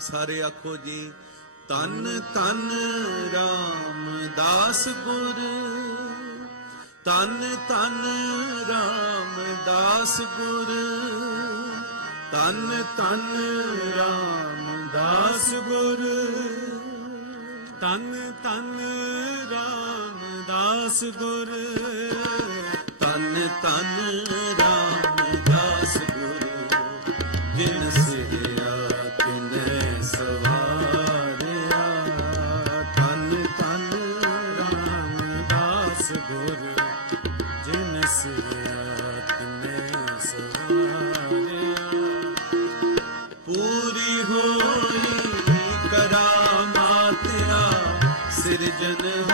ਸਾਰੇ ਆਖੋ ਜੀ। ਤਨ ਤਨ ਰਾਮਦਾਸ ਗੁਰ। ਤਨ ਤਨ ਰਾਮਦਾਸ ਗੁਰ। ਤਨ ਤਨ ਰਾਮਦਾਸ ਗੁਰ। ਤਨ ਤਨ ਰਾਮਦਾਸ ਗੁਰ। ਤਨ ਤਨ Hallelujah.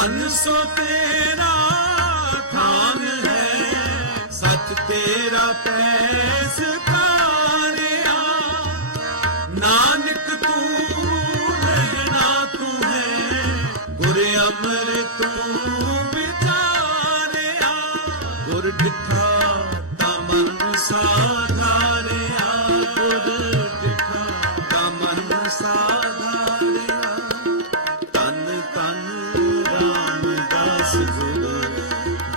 ਧਨ ਸੋ ਤੇਰਾ ਥਾਨ ਹੈ, ਸੱਚ ਤੇਰਾ ਪੈਸ ਤਾਰਿਆ। ਨਾਨਕ ਤੂੰ ਰਹਿਣਾ ਤੂੰ ਹੈ, ਗੁਰ ਅਮਰ ਤੂੰ ਵਿਚਾਰਿਆ। ਗੁਰ ਡਿਠਾ ਤਾ ਮਨ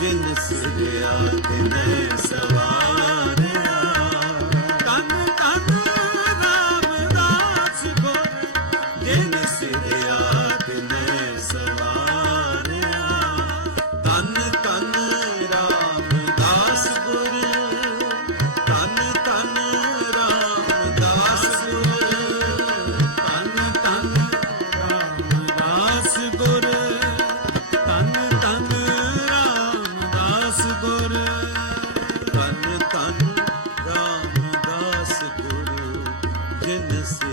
ਜਿਨ ਸਿਰਿਆ ਤਿਨੇ ਸਵਾਰਿਆ ਤਨ